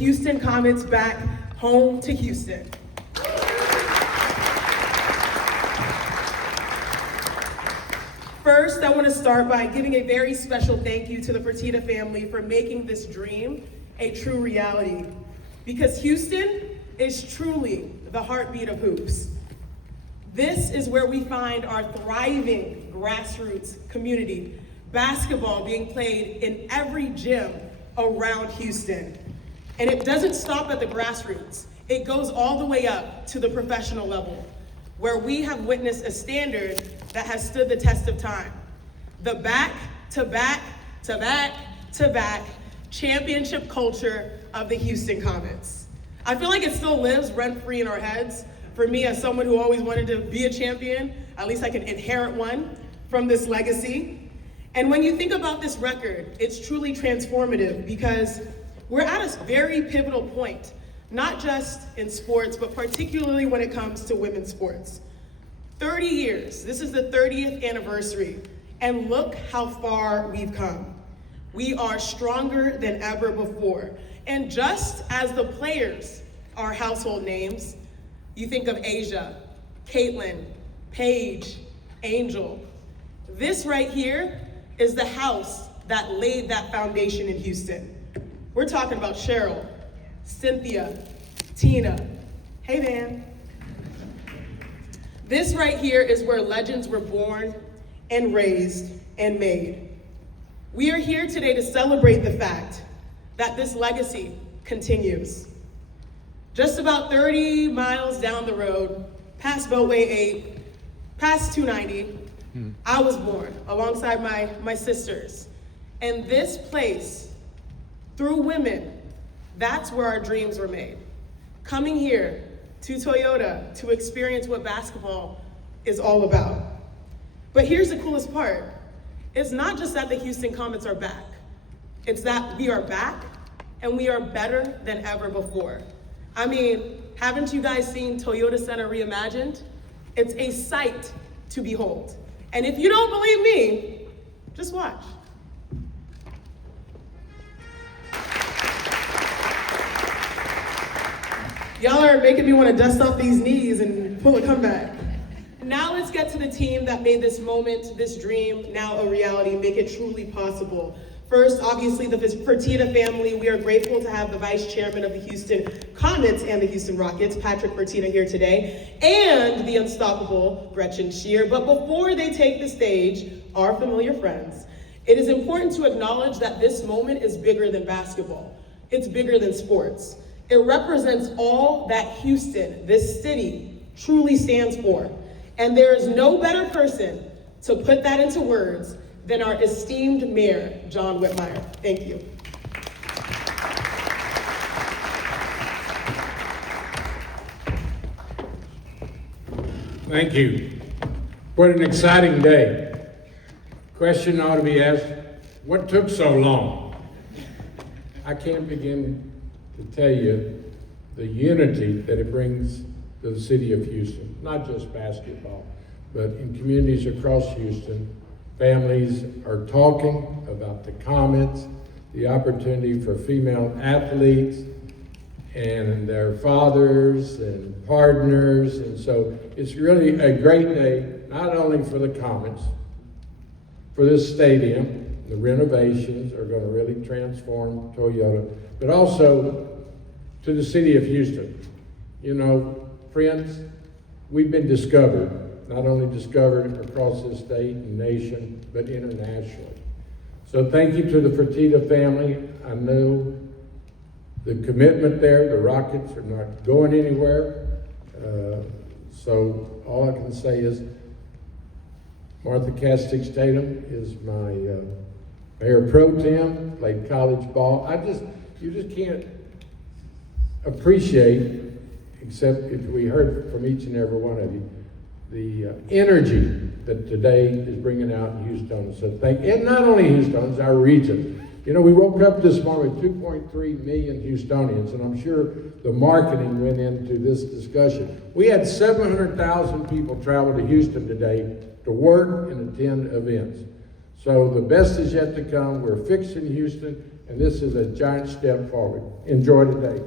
Houston Comets back home to Houston. First, I want to start by giving a very special thank you to the Fertitta family for making this dream a true reality. Because Houston is truly the heartbeat of hoops. This is where we find our thriving grassroots community, basketball being played in every gym around Houston. And it doesn't stop at the grassroots. It goes all the way up to the professional level, where we have witnessed a standard that has stood the test of time. The back-to-back-to-back-to-back championship culture of the Houston Comets. I feel like it still lives rent-free in our heads. For me, as someone who always wanted to be a champion, at least I can inherit one from this legacy. And when you think about this record, it's truly transformative because we're at a very pivotal point, not just in sports, but particularly when it comes to women's sports. 30 years, this is the 30th anniversary, and look how far we've come. We are stronger than ever before. And just as the players are household names, you think of Asia, Caitlin, Paige, Angel. This right here is the house that laid that foundation in Houston. We're talking about Cheryl, Cynthia, Tina. Hey, man. This right here is where legends were born and raised and made. We are here today to celebrate the fact that this legacy continues. Just about 30 miles down the road, past Beltway 8, past 290, I was born alongside my sisters. And this place, through women, that's where our dreams were made. Coming here to Toyota to experience what basketball is all about. But here's the coolest part. It's not just that the Houston Comets are back. It's that we are back and we are better than ever before. I mean, haven't you guys seen Toyota Center Reimagined? It's a sight to behold. And if you don't believe me, just watch. Y'all are making me want to dust off these knees and pull a comeback. Now let's get to the team that made this moment, this dream, now a reality, make it truly possible. First, obviously, the Fertitta family. We are grateful to have the vice chairman of the Houston Comets and the Houston Rockets, Patrick Fertitta, here today, and the unstoppable Gretchen Shear. But before they take the stage, our familiar friends, it is important to acknowledge that this moment is bigger than basketball. It's bigger than sports. It represents all that Houston, this city, truly stands for. And there is no better person to put that into words than our esteemed mayor, John Whitmire. Thank you. Thank you. What an exciting day. Question ought to be asked, what took so long? I can't begin to tell you the unity that it brings to the city of Houston, not just basketball, but in communities across Houston. Families are talking about the Comets, the opportunity for female athletes and their fathers and partners. And so it's really a great day, not only for the Comets, for this stadium. The renovations are going to really transform Toyota, but also to the city of Houston. You know, friends, we've been discovered, not only discovered across this state and nation, but internationally. So thank you to the Fertitta family. I know the commitment there. The Rockets are not going anywhere. So all I can say is Martha Castix Tatum is my mayor pro tem, played college ball. You just can't appreciate, except if we heard from each and every one of you, the energy that today is bringing out in Houston. So and not only Houston, it's our region. You know, we woke up this morning with 2.3 million Houstonians, and I'm sure the marketing went into this discussion. We had 700,000 people travel to Houston today to work and attend events. So the best is yet to come. We're fixing Houston, and this is a giant step forward. Enjoy the day.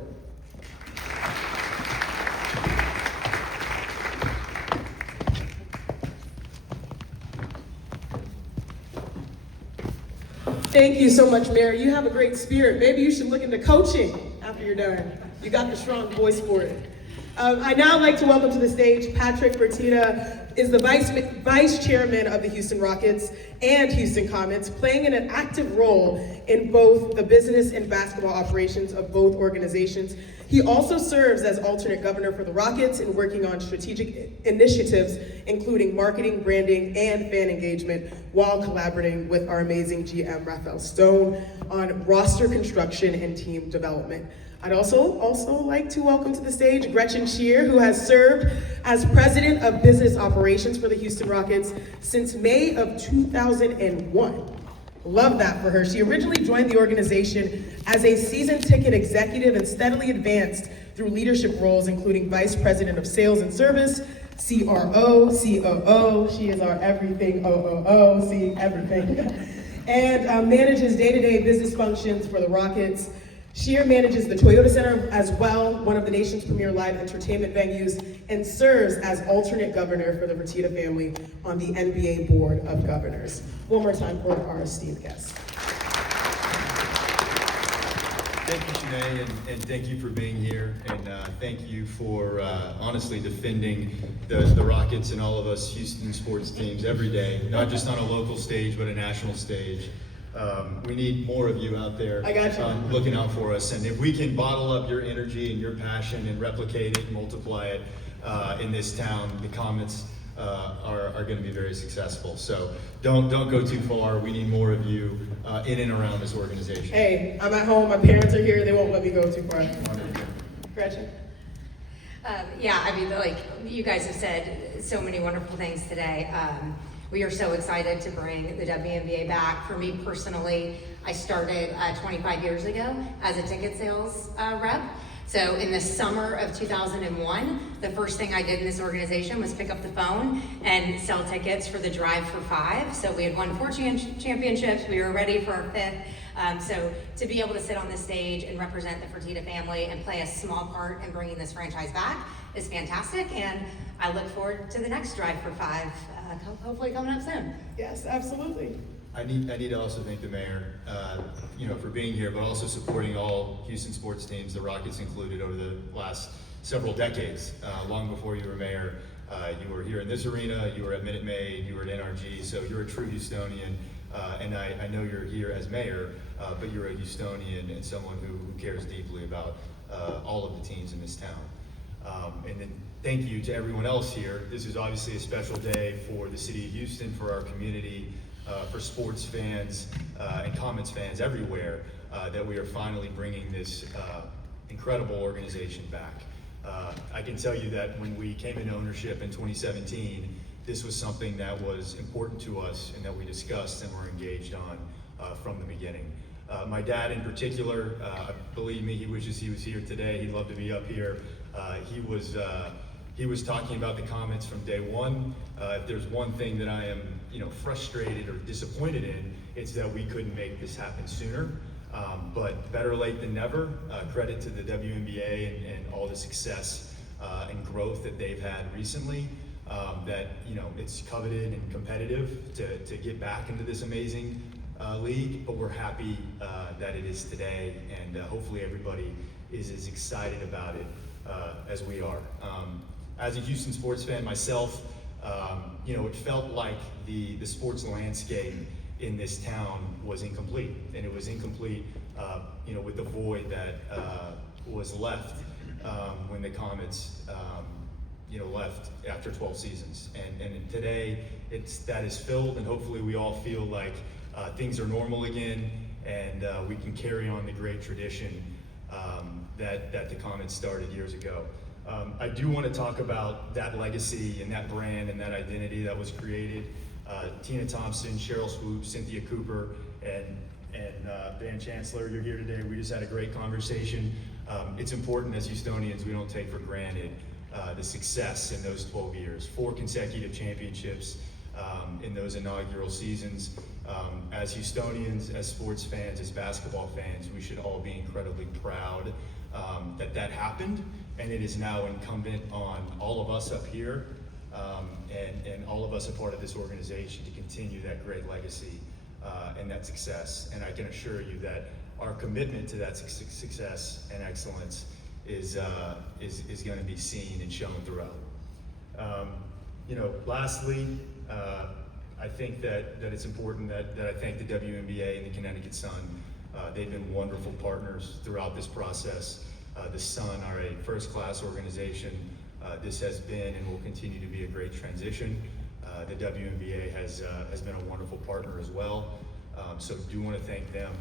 Thank you so much, Mayor. You have a great spirit. Maybe you should look into coaching after you're done. You got the strong voice for it. I now like to welcome to the stage Patrick Fertitta, is the vice chairman of the Houston Rockets and Houston Comets, playing an active role in both the business and basketball operations of both organizations. He also serves as alternate governor for the Rockets and working on strategic initiatives, including marketing, branding, and fan engagement, while collaborating with our amazing GM, Raphael Stone, on roster construction and team development. I'd also like to welcome to the stage Gretchen Shear, who has served as president of business operations for the Houston Rockets since May of 2001. Love that for her. She originally joined the organization as a season ticket executive and steadily advanced through leadership roles, including vice president of sales and service, CRO, COO, she is our everything OOO, see everything, and manages day-to-day business functions for the Rockets. Shear manages the Toyota Center as well, one of the nation's premier live entertainment venues, and serves as alternate governor for the Fertitta family on the NBA Board of Governors. One more time for our esteemed guests. Thank you, Shanae, and thank you for being here, and thank you for honestly defending the Rockets and all of us Houston sports teams every day, not just on a local stage, but a national stage. We need more of you out there looking out for us. And if we can bottle up your energy and your passion and replicate it, multiply it in this town, the Comets are going to be very successful. So don't go too far. We need more of you in and around this organization. Hey, I'm at home. My parents are here. They won't let me go too far. Gretchen? Yeah, I mean, like you guys have said so many wonderful things today. We are so excited to bring the WNBA back. For me personally, I started 25 years ago as a ticket sales rep. So in the summer of 2001, the first thing I did in this organization was pick up the phone and sell tickets for the Drive for Five. So we had won 4 championships. We were ready for our 5th. So to be able to sit on this stage and represent the Fertitta family and play a small part in bringing this franchise back is fantastic. And I look forward to the next Drive for Five, hopefully coming up soon. Yes, absolutely. I need to also thank the mayor, for being here, but also supporting all Houston sports teams, the Rockets included, over the last several decades. Long before you were mayor, you were here in this arena, you were at Minute Maid, you were at NRG, so you're a true Houstonian. And I know you're here as mayor, but you're a Houstonian and someone who cares deeply about all of the teams in this town. And then thank you to everyone else here. This is obviously a special day for the city of Houston, for our community, for sports fans and Comets fans everywhere, that we are finally bringing this incredible organization back. I can tell you that when we came into ownership in 2017, this was something that was important to us and that we discussed and were engaged on from the beginning. My dad in particular, believe me, he wishes he was here today. He'd love to be up here. He was talking about the Comets from day one. If there's one thing that I am, frustrated or disappointed in, it's that we couldn't make this happen sooner. But better late than never. Credit to the WNBA and all the success and growth that they've had recently. That it's coveted and competitive to get back into this amazing league. But we're happy that it is today, and hopefully everybody is as excited about it as we are. As a Houston sports fan myself, it felt like the sports landscape in this town was incomplete, and it was incomplete, with the void that was left when the Comets, left after 12 seasons. And today, that is filled, and hopefully we all feel like things are normal again, and we can carry on the great tradition that the Comets started years ago. I do want to talk about that legacy and that brand and that identity that was created. Tina Thompson, Cheryl Swoop, Cynthia Cooper, and Van Chancellor, you're here today. We just had a great conversation. It's important as Houstonians, we don't take for granted the success in those 12 years. 4 consecutive championships, in those inaugural seasons. As Houstonians, as sports fans, as basketball fans, we should all be incredibly proud that that happened, and it is now incumbent on all of us up here and all of us a part of this organization to continue that great legacy and that success. And I can assure you that our commitment to that success and excellence is going to be seen and shown throughout. Lastly, I think that it's important that I thank the WNBA and the Connecticut Sun. They've been wonderful partners throughout this process. The Sun are a first-class organization. This has been and will continue to be a great transition. The WNBA has been a wonderful partner as well. So do want to thank them.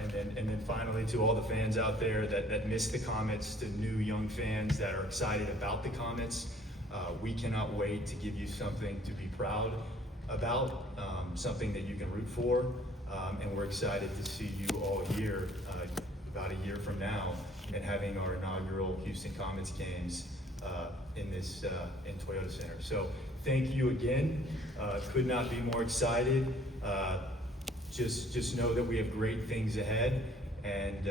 And then finally, to all the fans out there that missed the Comets, to new young fans that are excited about the Comets, we cannot wait to give you something to be proud about, something that you can root for, and we're excited to see you all here about a year from now and having our inaugural Houston Comets games in Toyota Center. So thank you again. Could not be more excited. Just know that we have great things ahead, and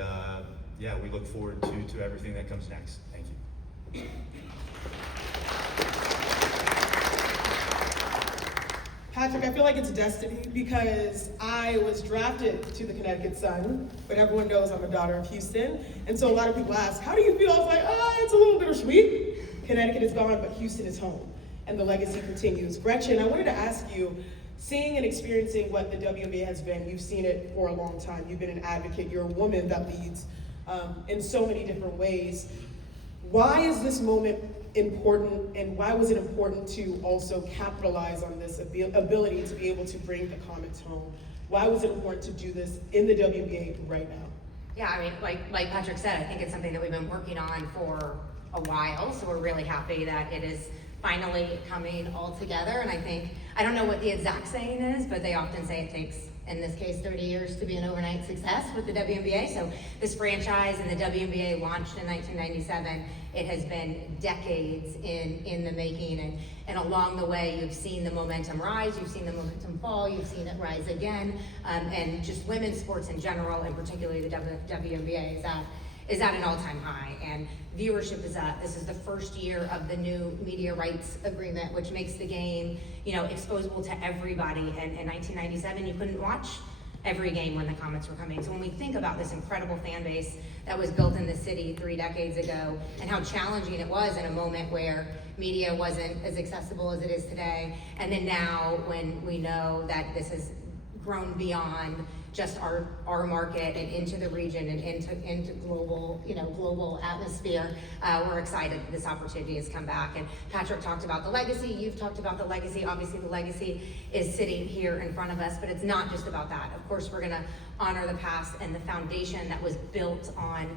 yeah, we look forward to everything that comes next. Thank you. Patrick, I feel like it's destiny because I was drafted to the Connecticut Sun, but everyone knows I'm a daughter of Houston. And so a lot of people ask, how do you feel? I was like, it's a little bittersweet. Connecticut is gone, but Houston is home. And the legacy continues. Gretchen, I wanted to ask you, seeing and experiencing what the WNBA has been, you've seen it for a long time. You've been an advocate. You're a woman that leads in so many different ways. Why is this moment important, and why was it important to also capitalize on this ability to be able to bring the Comets home? Why was it important to do this in the WNBA right now? Yeah, I mean, like Patrick said, I think it's something that we've been working on for a while, so we're really happy that it is finally coming all together. And I think, I don't know what the exact saying is, but they often say it takes, in this case, 30 years to be an overnight success with the WNBA. So this franchise and the WNBA launched in 1997. It has been decades in the making, and along the way, you've seen the momentum rise, you've seen the momentum fall, you've seen it rise again, and just women's sports in general, and particularly the WNBA is at an all-time high, and viewership is up. This is the first year of the new media rights agreement, which makes the game, exposable to everybody. And in 1997, you couldn't watch every game when the Comets were coming. So when we think about this incredible fan base that was built in the city 3 decades ago, and how challenging it was in a moment where media wasn't as accessible as it is today, and then now when we know that this has grown beyond just our market and into the region and into global atmosphere, we're excited that this opportunity has come back. And Patrick talked about the legacy, you've talked about the legacy. Obviously the legacy is sitting here in front of us, but it's not just about that. Of course, we're gonna honor the past and the foundation that was built on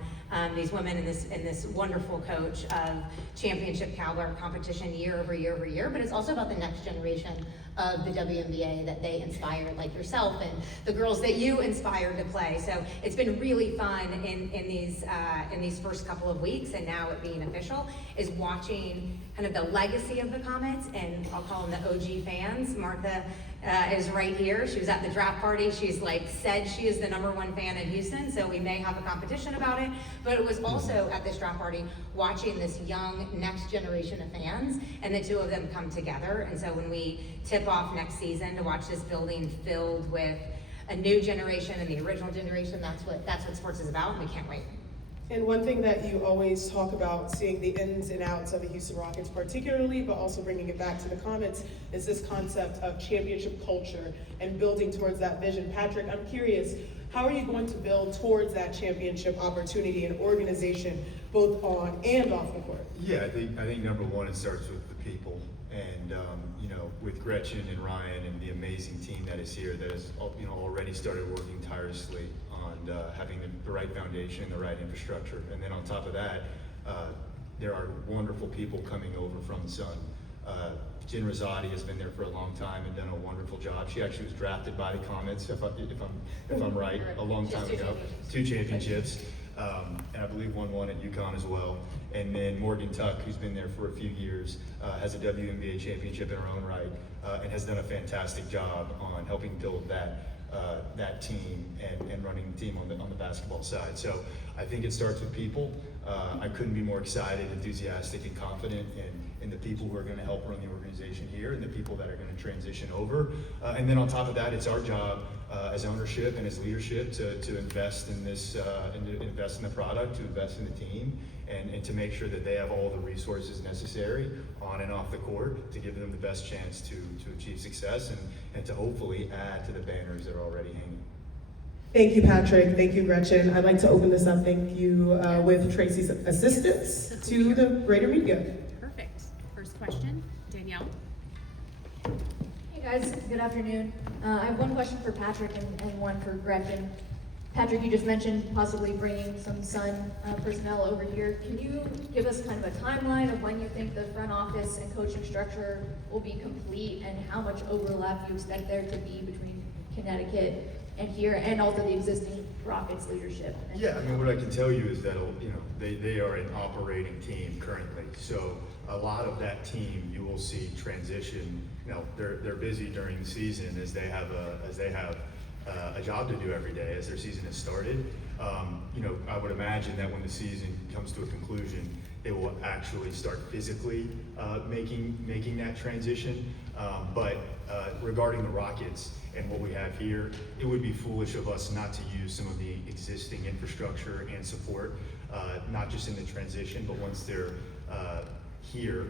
these women and this wonderful coach of championship caliber competition year over year over year. But it's also about the next generation of the WNBA that they inspired, like yourself and the girls that you inspired to play. So it's been really fun in these first couple of weeks, and now it being official, is watching kind of the legacy of the Comets, and I'll call them the OG fans. Martha is right here. She was at the draft party. She's said she is the #1 fan in Houston, so we may have a competition about it. But it was also at this draft party watching this young next generation of fans, and the two of them come together. And so when we tip off next season to watch this building filled with a new generation and the original generation, that's what sports is about, and we can't wait. And one thing that you always talk about, seeing the ins and outs of the Houston Rockets particularly, but also bringing it back to the Comets, is this concept of championship culture and building towards that vision. Patrick, I'm curious, how are you going to build towards that championship opportunity and organization, both on and off the court? Yeah, I think number one, it starts with the people, and with Gretchen and Ryan and the amazing team that is here that has already started working tirelessly on having the right foundation and the right infrastructure. And then on top of that, there are wonderful people coming over from the Sun. Jen Rosati has been there for a long time and done a wonderful job. She actually was drafted by the Comets, if I'm right, a long time ago. 2 championships. and I believe won one at UConn as well. And then Morgan Tuck, who's been there for a few years, has a WNBA championship in her own right, and has done a fantastic job on helping build that team and running the team on the basketball side. So I think it starts with people. I couldn't be more excited, enthusiastic, and confident in the people who are going to help run the organization here and the people that are going to transition over. And then on top of that, it's our job as ownership and as leadership to invest in this, invest in the product, to invest in the team, and to make sure that they have all the resources necessary on and off the court to give them the best chance to achieve success and to hopefully add to the banners that are already hanging. Thank you, Patrick. Thank you, Gretchen. I'd like to open this up, thank you, with Tracy's assistance to the greater media. Perfect. First question, Danielle. Hey guys, good afternoon. I have one question for Patrick and one for Gretchen. Patrick, you just mentioned possibly bringing some Sun personnel over here. Can you give us kind of a timeline of when you think the front office and coaching structure will be complete, and how much overlap you expect there to be between Connecticut and here, and also the existing Rockets leadership? Yeah, I mean, what I can tell you is that, you know, they are an operating team currently. So a lot of that team you will see transition. You know, they're busy during the season as they have a job to do every day as their season has started. You know, I would imagine that when the season comes to a conclusion, they will actually start physically making that transition. But regarding the Rockets and what we have here, it would be foolish of us not to use some of the existing infrastructure and support, not just in the transition, but once they're here,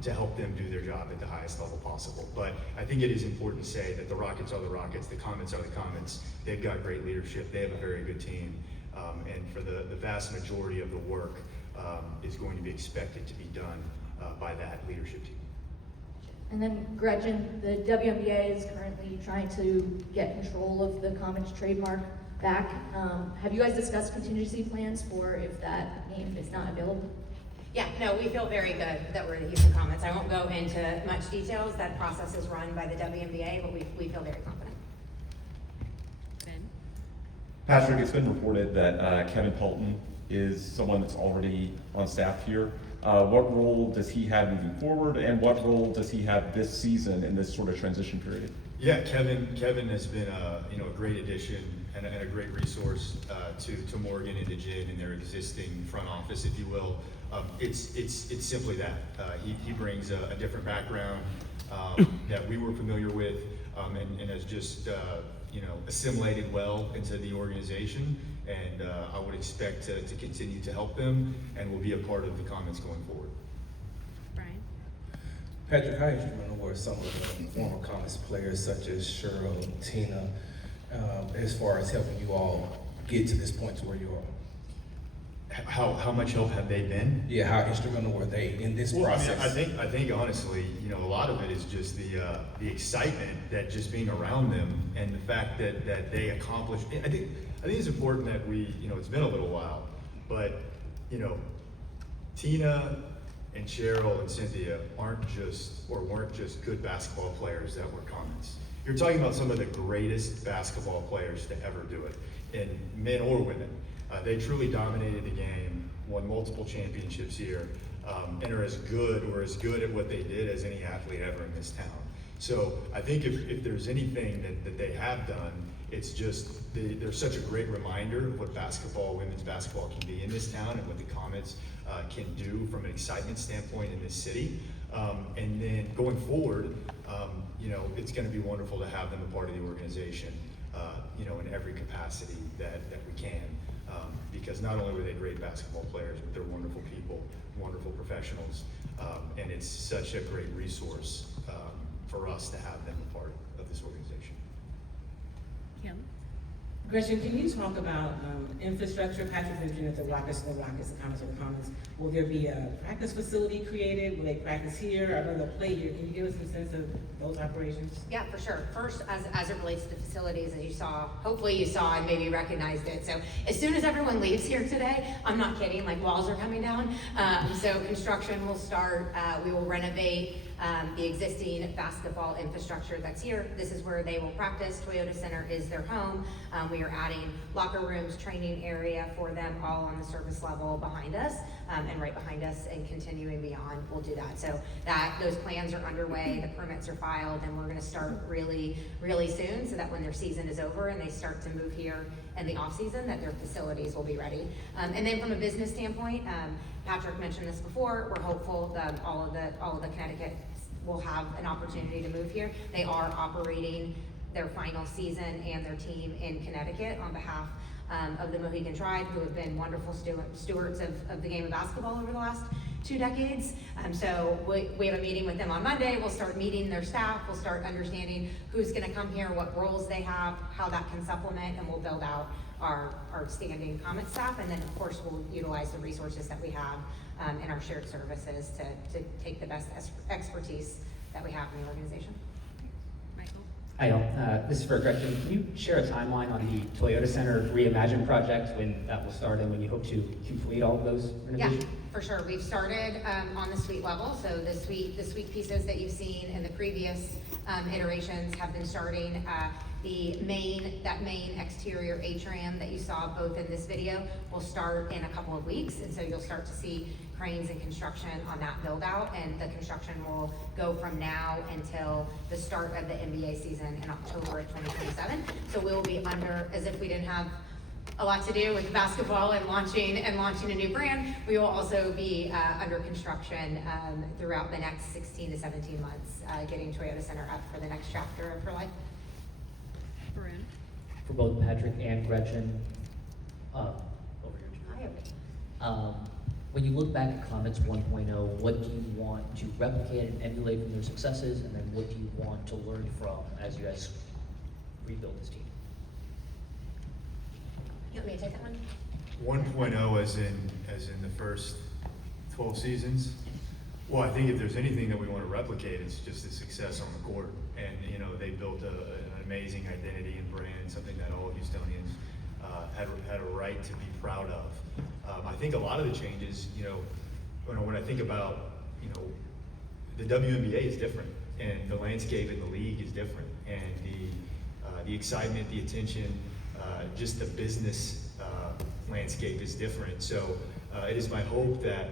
to help them do their job at the highest level possible. But I think it is important to say that the Rockets are the Rockets, the Comets are the Comets. They've got great leadership, they have a very good team, and for the vast majority of the work is going to be expected to be done by that leadership team. And then Gretchen, the WNBA is currently trying to get control of the Comets trademark back. Have you guys discussed contingency plans for if that name is not available? Yeah, no, we feel very good that we're the Houston Comets. I won't go into much details. That process is run by the WNBA, but we feel very confident. Ben. Patrick, it's been reported that Kevin Pelton is someone that's already on staff here. What role does he have moving forward, and what role does he have this season in this sort of transition period? Yeah, Kevin has been a great addition and a great resource to Morgan and to Jid in their existing front office, if you will. It's simply that he brings a different background that we were familiar with, and has just assimilated well into the organization. And I would expect to continue to help them, and will be a part of the Comets going forward. Brian. Patrick, how instrumental were some of the former Comets players such as Cheryl, Tina, as far as helping you all get to this point to where you are? How much help have they been? Yeah, how instrumental were they in this process? I think honestly, a lot of it is just the excitement that just being around them, and the fact that they accomplished. I think it's important that we, it's been a little while, but Tina and Cheryl and Cynthia weren't just good basketball players that were Comets. You're talking about some of the greatest basketball players to ever do it, in men or women. They truly dominated the game, won multiple championships here, and are as good at what they did as any athlete ever in this town. So I think if there's anything that they have done, it's just they're such a great reminder of what women's basketball can be in this town, and what the Comets can do from an excitement standpoint in this city. And then going forward, it's going to be wonderful to have them a part of the organization, in every capacity that we can. Because not only were they great basketball players, but they're wonderful people, wonderful professionals, and it's such a great resource for us to have them a part of this organization. Kim. Gretchen, can you talk about infrastructure? Patrick mentioned that the Comets are the Comets. Will there be a practice facility created? Will they practice here? Are they going to play here? Can you give us some sense of those operations? Yeah, for sure. First, as it relates to facilities, as you saw, hopefully you saw and maybe recognized it. So as soon as everyone leaves here today, I'm not kidding, like walls are coming down. So construction will start. We will renovate the existing basketball infrastructure that's here. This is where they will practice. Toyota Center is their home. We are adding locker rooms, training area for them all on the surface level behind us, and right behind us, and continuing beyond, we'll do that. So those plans are underway, the permits are filed, and we're gonna start really, really soon, so that when their season is over and they start to move here in the off season, that their facilities will be ready. And then from a business standpoint, Patrick mentioned this before, we're hopeful that all of the Connecticut will have an opportunity to move here. They are operating their final season and their team in Connecticut on behalf of the Mohegan Tribe, who have been wonderful stewards of the game of basketball over the last 2 decades. So we have a meeting with them on Monday. We'll start meeting their staff. We'll start understanding who's gonna come here, what roles they have, how that can supplement, and we'll build out our standing Comets staff. And then of course, we'll utilize the resources that we have in our shared services to take the best expertise that we have in the organization. Michael? Hi, all. This is for Gretchen. Can you share a timeline on the Toyota Center Reimagine project, when that will start and when you hope to complete all of those renovations? Yeah, for sure. We've started on the suite level. So the suite pieces that you've seen in the previous iterations have been starting. That main exterior atrium that you saw both in this video will start in a couple of weeks, and so you'll start to see cranes and construction on that build out, and the construction will go from now until the start of the NBA season in October of 2027. So we'll be under, as if we didn't have a lot to do with basketball and launching a new brand, we will also be under construction throughout the next 16 to 17 months, getting Toyota Center up for the next chapter of her life. Varun? For both Patrick and Gretchen, over here. Hi. When you look back at Comets 1.0, what do you want to replicate and emulate from their successes, and then what do you want to learn from as you guys rebuild this team? You want me to take that one? 1.0 as in the first 12 seasons. Well, I think if there's anything that we want to replicate, it's just the success on the court. And, you know, they built an amazing identity and brand, something that all Houstonians had a right to be proud of. I think a lot of the changes, you know, when I think about, you know, the WNBA is different, and the landscape in the league is different, and the excitement, the attention, just the business landscape is different. So it is my hope that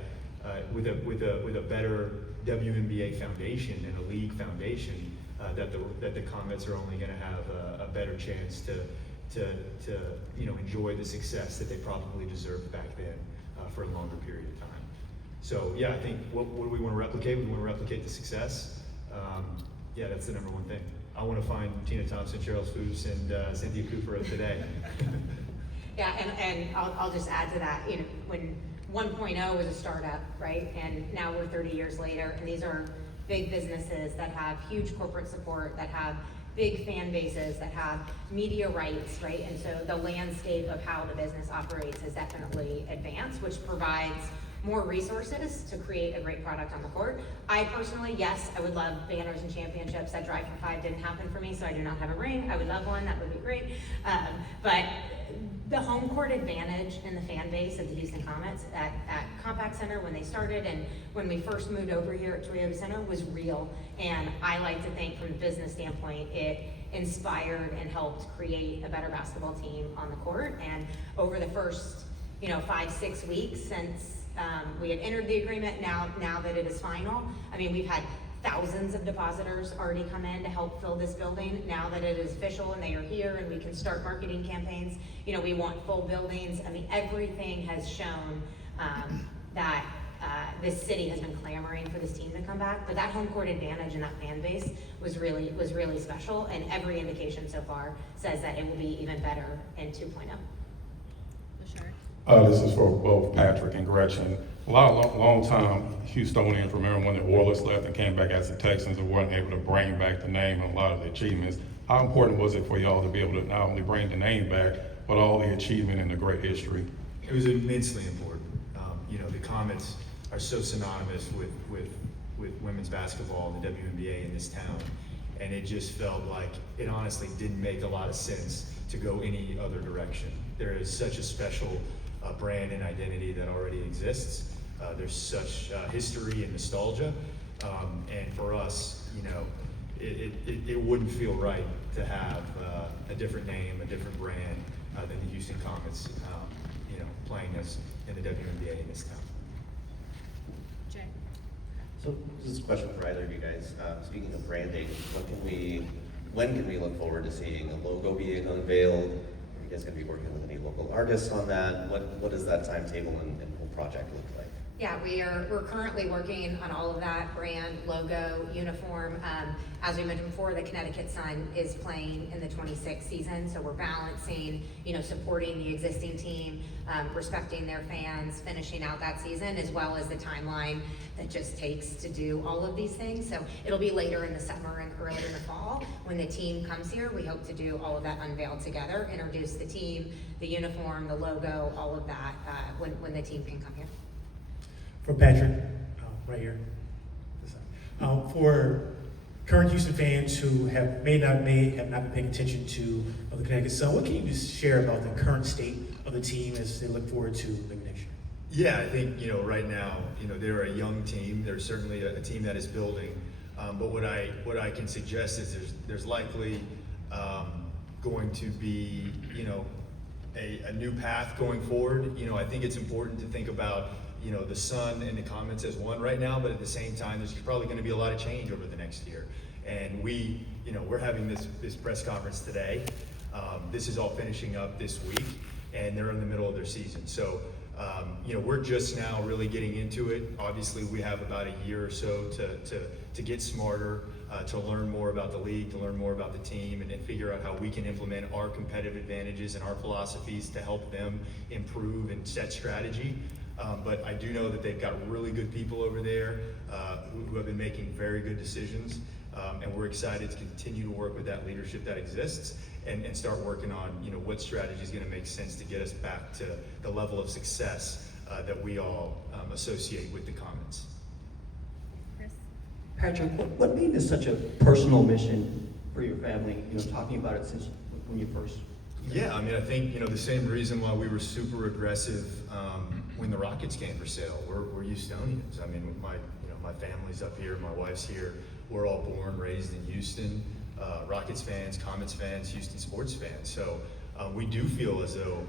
with a better WNBA foundation and a league foundation, that the Comets are only going to have a better chance to you know, enjoy the success that they probably deserved back then for a longer period of time. So yeah, I think what do we want to replicate? We want to replicate the success. Yeah, that's the number one thing. I want to find Tina Thompson, Cheryl Foos, and Cynthia Cooper of today. Yeah, and I'll just add to that, you know, when 1.0 was a startup, right? And now we're 30 years later, and these are big businesses that have huge corporate support, that have big fan bases, that have media rights, right? And so the landscape of how the business operates has definitely advanced, which provides more resources to create a great product on the court. I personally, yes, I would love banners and championships. That Drive for 5 didn't happen for me, so I do not have a ring. I would love one, that would be great. But the home court advantage and the fan base of the Houston Comets at Compact Center when they started, and when we first moved over here at Toyota Center, was real. And I like to think from a business standpoint, it inspired and helped create a better basketball team on the court. And over the first, 5-6 weeks since we had entered the agreement, now that it is final, I mean, we've had thousands of depositors already come in to help fill this building. Now that it is official and they are here and we can start marketing campaigns, we want full buildings. I mean, everything has shown that this city has been clamoring for this team to come back. But that home court advantage and that fan base was really special, and every indication so far says that it will be even better in 2.0. This is for both Patrick and Gretchen. A long time Houstonians remember when the Oilers left and came back as the Texans and weren't able to bring back the name and a lot of the achievements. How important was it for y'all to be able to not only bring the name back, but all the achievement and the great history? It was immensely important. The Comets are so synonymous with women's basketball and the WNBA in this town, and it just felt like it honestly didn't make a lot of sense to go any other direction. There is such a special brand and identity that already exists. There's such history and nostalgia And for us, you know, it wouldn't feel right to have a different name, a different brand than the Houston Comets, you know, playing us in the WNBA in this town. Jay. So this is a question for either of you guys. Speaking of branding, when can we look forward to seeing a logo being unveiled? Are you guys going to be working with any local artists on that? What does that timetable and whole project look like? Yeah, we're currently working on all of that: brand, logo, uniform. As we mentioned before, the Connecticut Sun is playing in the 26th season, so we're balancing, you know, supporting the existing team, respecting their fans, finishing out that season, as well as the timeline that just takes to do all of these things. So it'll be later in the summer and early in the fall when the team comes here. We hope to do all of that unveiled together, introduce the team, the uniform, the logo, all of that when the team can come here. For Patrick, right here. For current Houston fans who have not been paying attention to the Connecticut Sun, what can you just share about the current state of the team as they look forward to maybe next year? Yeah, I think, you know, right now, you know, they're a young team. They're certainly a team that is building. But what I can suggest is there's likely going to be, you know, a new path going forward. You know, I think it's important to think about, you know, the Sun and the Comets as one right now, but at the same time, there's probably going to be a lot of change over the next year. And we're having this press conference today. This is all finishing up this week, and they're in the middle of their season. So, you know, we're just now really getting into it. Obviously, we have about a year or so to get smarter, to learn more about the league, to learn more about the team, and figure out how we can implement our competitive advantages and our philosophies to help them improve and set strategy. But I do know that they've got really good people over there who have been making very good decisions, and we're excited to continue to work with that leadership that exists and start working on, you know, what strategy is going to make sense to get us back to the level of success that we all associate with the Comets. Chris. Patrick, what made this such a personal mission for your family? You know, talking about it since when you first. Yeah, I mean, I think, you know, the same reason why we were super aggressive when the Rockets came for sale. We're Houstonians. I mean, my family's up here, my wife's here. We're all born, raised in Houston. Rockets fans, Comets fans, Houston sports fans. So we do feel as though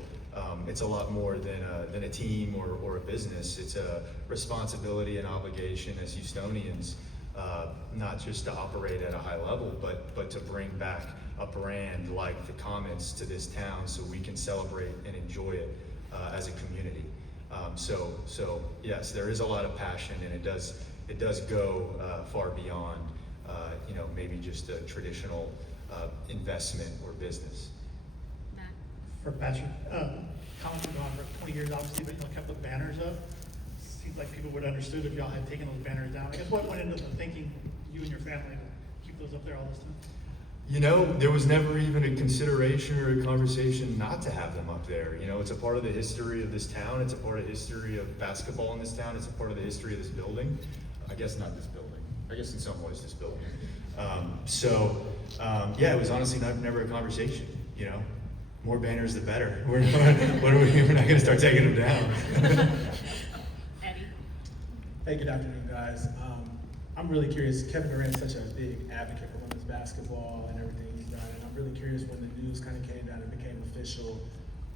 it's a lot more than a team or a business. It's a responsibility and obligation as Houstonians, not just to operate at a high level, but to bring back a brand like the Comets to this town so we can celebrate and enjoy it as a community. So yes, there is a lot of passion, and it does go far beyond you know, maybe just a traditional investment or business. Matt. For Patrick, Comets been gone for 20 years, obviously, but kept the banners up. Seems like people would have understood if y'all had taken those banners down. I guess what went into the thinking, you and your family, to keep those up there all this time? You know, there was never even a consideration or a conversation not to have them up there. You know, it's a part of the history of this town. It's a part of the history of basketball in this town. It's a part of the history of this building. I guess not this building. I guess in some ways this building. Yeah, it was honestly never a conversation, you know. More banners the better. We're not going to start taking them down. Eddie. Hey, good afternoon, guys. I'm really curious. Kevin Durant's such a big advocate for women's basketball and everything he's done, and I'm really curious when the news kind of came down and became official.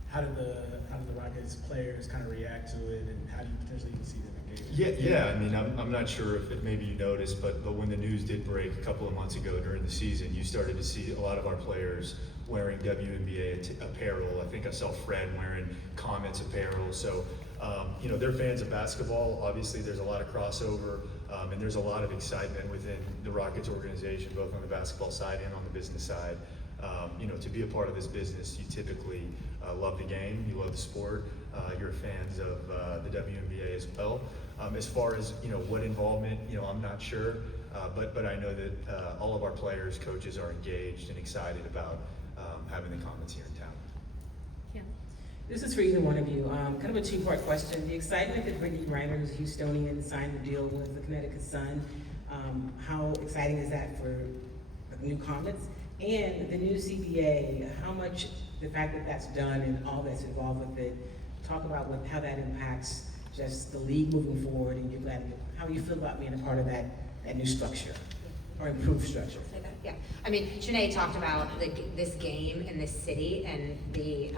How did the Rockets players kind of react to it, and how do you potentially even see them engage? Yeah. I mean, I'm not sure if maybe you noticed, but when the news did break a couple of months ago during the season, you started to see a lot of our players wearing WNBA apparel. I think I saw Fred wearing Comets apparel. So, you know, they're fans of basketball. Obviously, there's a lot of crossover, and there's a lot of excitement within the Rockets organization, both on the basketball side and on the business side. You know, to be a part of this business, you typically love the game, you love the sport, you're fans of the WNBA as well. As far as, you know, what involvement, you know, I'm not sure, but I know that all of our players, coaches are engaged and excited about having the Comets here in town. Kim. This is for either one of you. Kind of a two-part question. The excitement that Brittany Griner, who's a Houstonian, signed the deal with the Connecticut Sun. How exciting is that for the new Comets? And the new CBA, how much the fact that that's done and all that's involved with it, talk about how that impacts just the league moving forward, and how you feel about being a part of that that new structure, or improved structure? Say that? Yeah, I mean, Sinead talked about this game in this city and the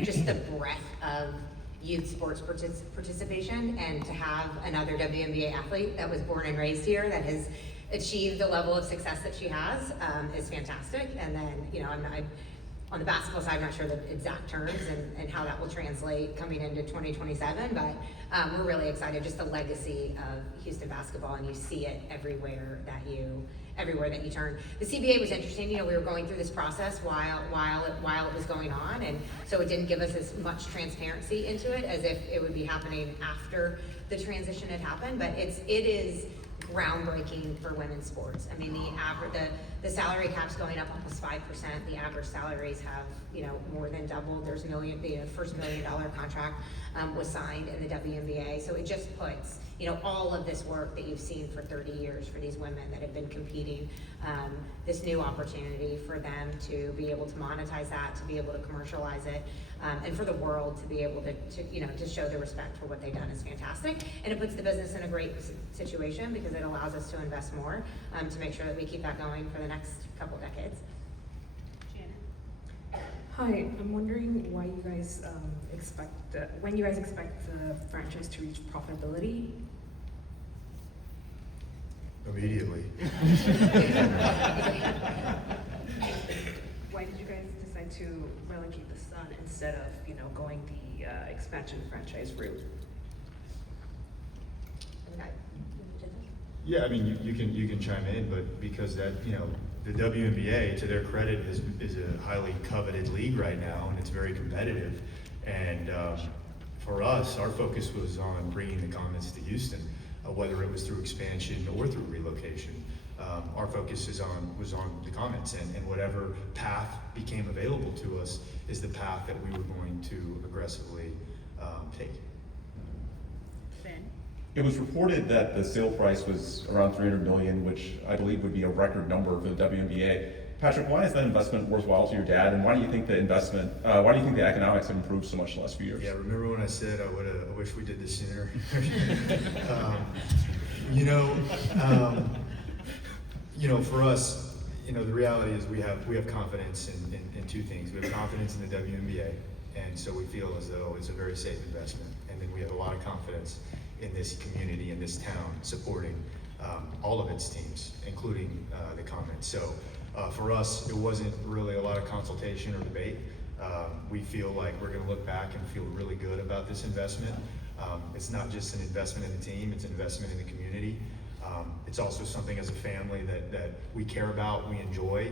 just the breadth of youth sports participation, and to have another WNBA athlete that was born and raised here that has achieved the level of success that she has is fantastic. And then, you know, on the basketball side, I'm not sure the exact terms and how that will translate coming into 2027, but we're really excited, just the legacy of Houston basketball, and you see it everywhere that you turn. The CBA was interesting. You know, we were going through this process while it was going on, and so it didn't give us as much transparency into it as if it would be happening after the transition had happened. But it is groundbreaking for women's sports. I mean, the salary cap's going up almost 5%. The average salaries have, you know, more than doubled. There's the first $1 million contract was signed in the WNBA. So it just puts, you know, all of this work that you've seen for 30 years for these women that have been competing, this new opportunity for them to be able to monetize that, to be able to commercialize it, and for the world to be able to show their respect for what they've done is fantastic. And it puts the business in a great situation because it allows us to invest more to make sure that we keep that going for the next couple of decades. Shannon. Hi, I'm wondering why you guys when you guys expect the franchise to reach profitability? Immediately. Why did you guys decide to relegate the Sun instead of, you know, going the expansion franchise route? Yeah, I mean, you can chime in, but because that, you know, the WNBA, to their credit, is a highly coveted league right now, and it's very competitive. And for us, our focus was on bringing the Comets to Houston, whether it was through expansion or through relocation. Our focus was on the Comets, and whatever path became available to us is the path that we were going to aggressively take. Ben. It was reported that the sale price was around $300 million, which I believe would be a record number for the WNBA. Patrick, why is that investment worthwhile to your dad, and why do you think the economics have improved so much in the last few years? Yeah, remember when I said I wish we did this sooner? For us, you know, the reality is we have confidence in two things. We have confidence in the WNBA, and so we feel as though it's a very safe investment. And then we have a lot of confidence in this community, in this town, supporting all of its teams, including the Comets. So for us, it wasn't really a lot of consultation or debate. We feel like we're going to look back and feel really good about this investment. It's not just an investment in the team, it's an investment in the community. It's also something as a family that we care about, we enjoy.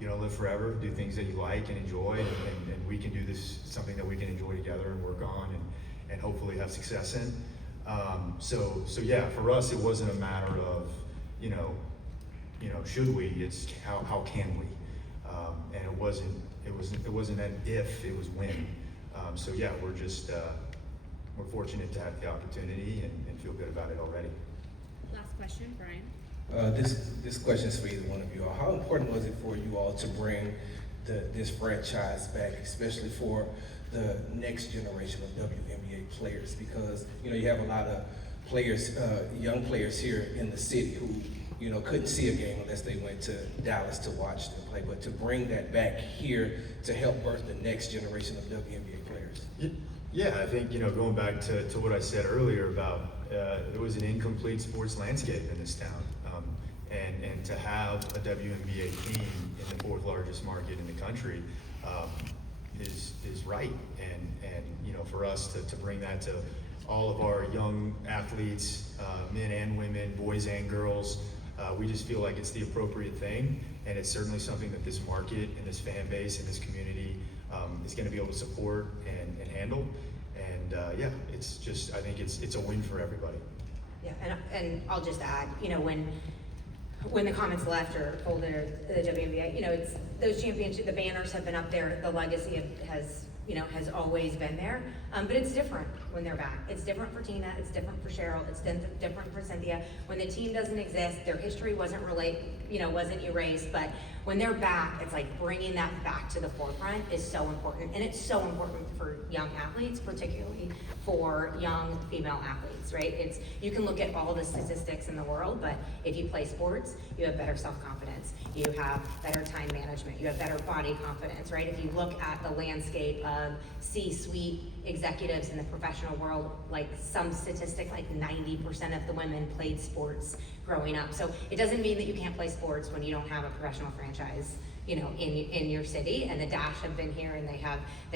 Live forever, do things that you like and enjoy, and we can do this, something that we can enjoy together and work on and hopefully have success in. So yeah, for us, it wasn't a matter of, should we, it's how can we? And it wasn't an if, it was when. So yeah, we're fortunate to have the opportunity and feel good about it already. Last question, Brian. This question is for either one of you all. How important was it for you all to bring this franchise back, especially for the next generation of WNBA players? Because, you have a lot of players, young players here in the city who, couldn't see a game unless they went to Dallas to watch them play. But to bring that back here to help birth the next generation of WNBA players. Yeah, I think, going back to what I said earlier about there was an incomplete sports landscape in this town. And to have a WNBA team in the fourth largest market in the country is right. And for us to bring that to all of our young athletes, men and women, boys and girls, we just feel like it's the appropriate thing. And it's certainly something that this market and this fan base and this community is going to be able to support and handle. And I think it's a win for everybody. Yeah, and I'll just add, when the Comets left or folded the WNBA, it's those championships, the banners have been up there, the legacy has always been there, but it's different. when they're back. It's different for Tina, it's different for Cheryl, it's different for Cynthia. When the team doesn't exist, their history wasn't wasn't erased, but when they're back, it's like bringing that back to the forefront is so important. And it's so important for young athletes, particularly for young female athletes, right? You can look at all the statistics in the world, but if you play sports, you have better self-confidence, you have better time management, you have better body confidence, right? If you look at the landscape of C-suite executives in the professional world, like some statistic, like 90% of the women played sports growing up. So it doesn't mean that you can't play sports when you don't have a professional franchise, in your city. And the Dash have been here, and they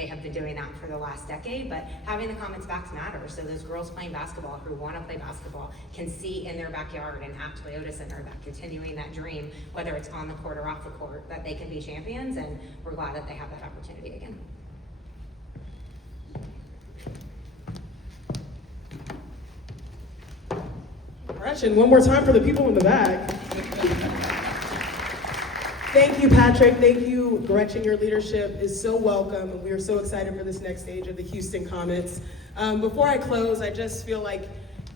have been doing that for the last decade. But having the Comets backs matters. So those girls playing basketball who want to play basketball can see in their backyard and at Toyota Center that continuing that dream, whether it's on the court or off the court, that they can be champions. And we're glad that they have that opportunity again. Gretchen, one more time for the people in the back. Thank you, Patrick. Thank you, Gretchen. Your leadership is so welcome, and we are so excited for this next stage of the Houston Comets. Before I close, I just feel like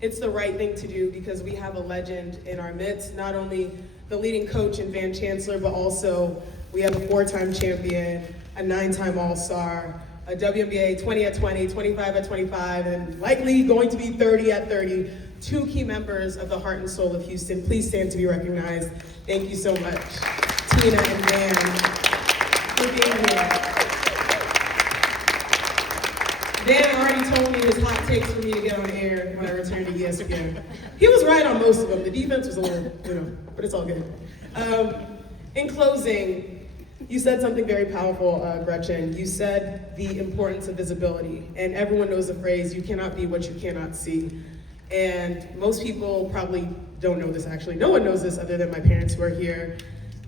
it's the right thing to do because we have a legend in our midst, not only the leading coach in Van Chancellor, but also we have a 4-time champion, a 9-time All-Star, a WNBA 20 at 20, 25 at 25, and likely going to be 30 at 30. 2 key members of the heart and soul of Houston. Please stand to be recognized. Thank you so much, Tina and Van, for being here. Van already told me his hot takes for me to get on air when I return to ESPN. He was right on most of them. The defense was a little, but it's all good. In closing, you said something very powerful, Gretchen. You said the importance of visibility, and everyone knows the phrase, you cannot be what you cannot see. And most people probably don't know this actually. No one knows this other than my parents who are here.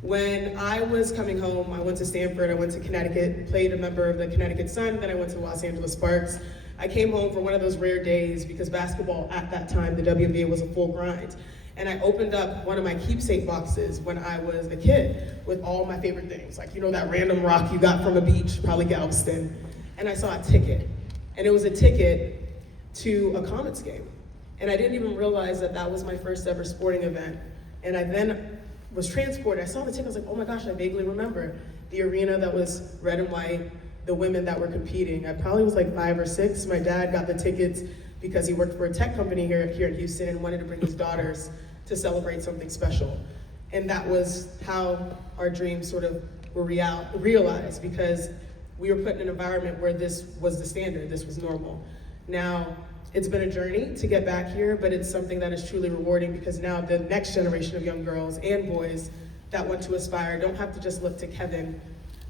When I was coming home, I went to Stanford, I went to Connecticut, played a member of the Connecticut Sun, then I went to Los Angeles Sparks. I came home for one of those rare days because basketball at that time, the WNBA was a full grind. And I opened up one of my keepsake boxes when I was a kid with all my favorite things. Like, that random rock you got from a beach, probably Galveston. And I saw a ticket. And it was a ticket to a Comets game. And I didn't even realize that that was my first ever sporting event. And I then was transported. I saw the ticket, I was like, oh my gosh, I vaguely remember the arena that was red and white, the women that were competing. I probably was like 5 or 6. My dad got the tickets because he worked for a tech company here in Houston and wanted to bring his daughters to celebrate something special. And that was how our dreams sort of were realized, because we were put in an environment where this was the standard, this was normal. Now, it's been a journey to get back here, but it's something that is truly rewarding because now the next generation of young girls and boys that want to aspire don't have to just look to Kevin,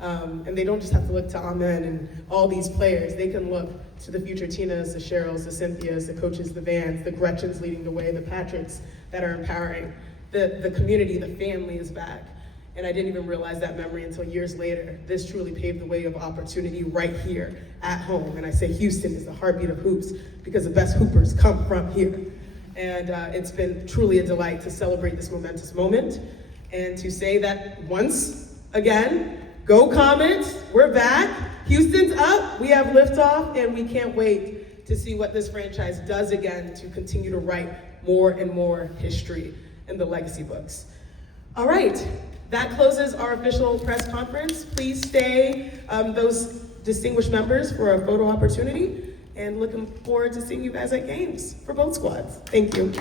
and they don't just have to look to Amen and all these players. They can look to the future Tinas, the Cheryls, the Cynthias, the coaches, the Vans, the Gretchens leading the way, the Patricks that are empowering. The community, the family is back. And I didn't even realize that memory until years later. This truly paved the way of opportunity right here at home. And I say Houston is the heartbeat of hoops because the best hoopers come from here. And it's been truly a delight to celebrate this momentous moment and to say that once again, go Comets, we're back. Houston's up, we have liftoff, and we can't wait to see what this franchise does again to continue to write more and more history in the legacy books. All right. That closes our official press conference. Please stay, those distinguished members, for a photo opportunity, and looking forward to seeing you guys at games for both squads. Thank you.